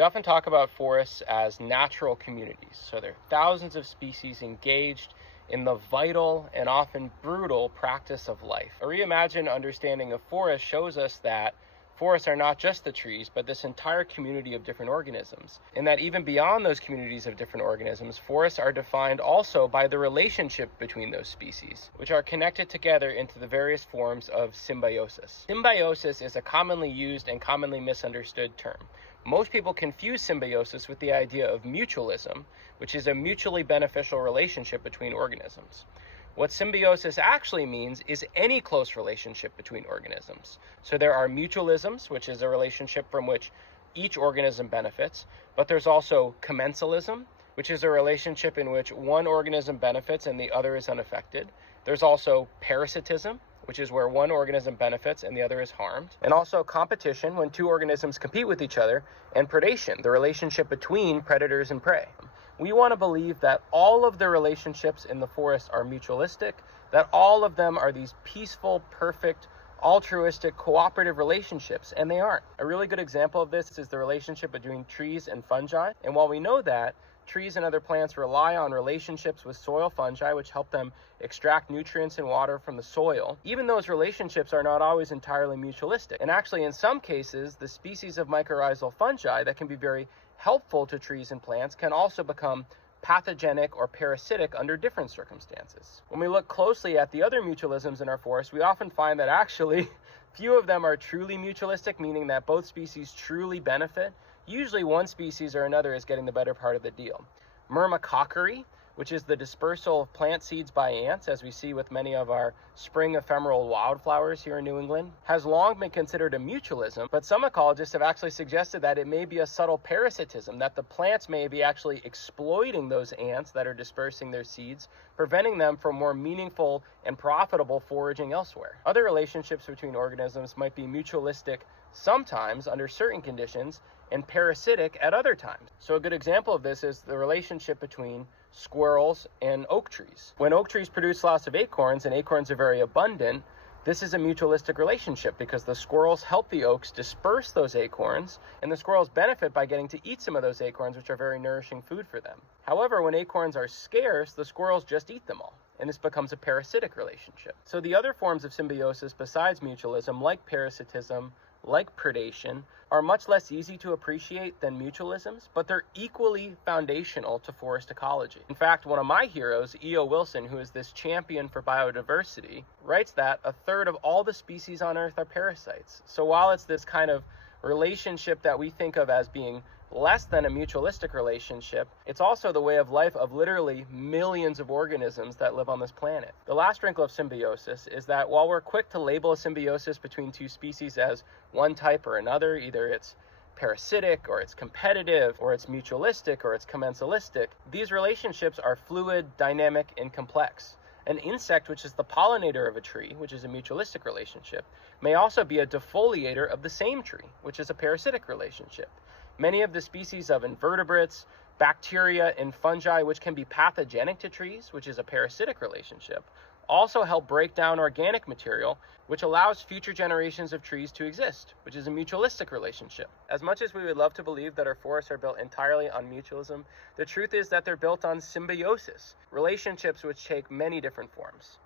We often talk about forests as natural communities. So there are thousands of species engaged in the vital and often brutal practice of life. A reimagined understanding of forests shows us that forests are not just the trees, but this entire community of different organisms. And that even beyond those communities of different organisms, forests are defined also by the relationship between those species, which are connected together into the various forms of symbiosis. Symbiosis is a commonly used and commonly misunderstood term. Most people confuse symbiosis with the idea of mutualism, which is a mutually beneficial relationship between organisms. What symbiosis actually means is any close relationship between organisms. So there are mutualisms, which is a relationship from which each organism benefits, but there's also commensalism, which is a relationship in which one organism benefits and the other is unaffected. There's also parasitism, which is where one organism benefits and the other is harmed. And also competition, when two organisms compete with each other, and predation, the relationship between predators and prey. We want to believe that all of the relationships in the forest are mutualistic, that all of them are these peaceful, perfect, altruistic, cooperative relationships, and they aren't. A really good example of this is the relationship between trees and fungi. And while we know that, trees and other plants rely on relationships with soil fungi, which help them extract nutrients and water from the soil. Even those relationships are not always entirely mutualistic. And actually, in some cases, the species of mycorrhizal fungi that can be very helpful to trees and plants can also become pathogenic or parasitic under different circumstances. When we look closely at the other mutualisms in our forest, we often find that actually few of them are truly mutualistic, meaning that both species truly benefit. Usually one species or another is getting the better part of the deal. Myrmecockery, which is the dispersal of plant seeds by ants, as we see with many of our spring ephemeral wildflowers here in New England, has long been considered a mutualism, but some ecologists have actually suggested that it may be a subtle parasitism, that the plants may be actually exploiting those ants that are dispersing their seeds, preventing them from more meaningful and profitable foraging elsewhere. Other relationships between organisms might be mutualistic sometimes under certain conditions, and parasitic at other times. So a good example of this is the relationship between squirrels and oak trees. When oak trees produce lots of acorns, and acorns are very abundant, this is a mutualistic relationship because the squirrels help the oaks disperse those acorns, and the squirrels benefit by getting to eat some of those acorns, which are very nourishing food for them. However, when acorns are scarce, the squirrels just eat them all, and this becomes a parasitic relationship. So the other forms of symbiosis besides mutualism, like parasitism, like predation, are much less easy to appreciate than mutualisms, but they're equally foundational to forest ecology. In fact, one of my heroes, E.O. Wilson, who is this champion for biodiversity, writes that a third of all the species on Earth are parasites. So while it's this kind of relationship that we think of as being less than a mutualistic relationship, it's also the way of life of literally millions of organisms that live on this planet. The last wrinkle of symbiosis is that while we're quick to label a symbiosis between two species as one type or another, either it's parasitic or it's competitive or it's mutualistic or it's commensalistic, these relationships are fluid, dynamic, and complex. An insect, which is the pollinator of a tree, which is a mutualistic relationship, may also be a defoliator of the same tree, which is a parasitic relationship. Many of the species of invertebrates, bacteria, and fungi, which can be pathogenic to trees, which is a parasitic relationship, also help break down organic material, which allows future generations of trees to exist, which is a mutualistic relationship. As much as we would love to believe that our forests are built entirely on mutualism, the truth is that they're built on symbiosis, relationships which take many different forms.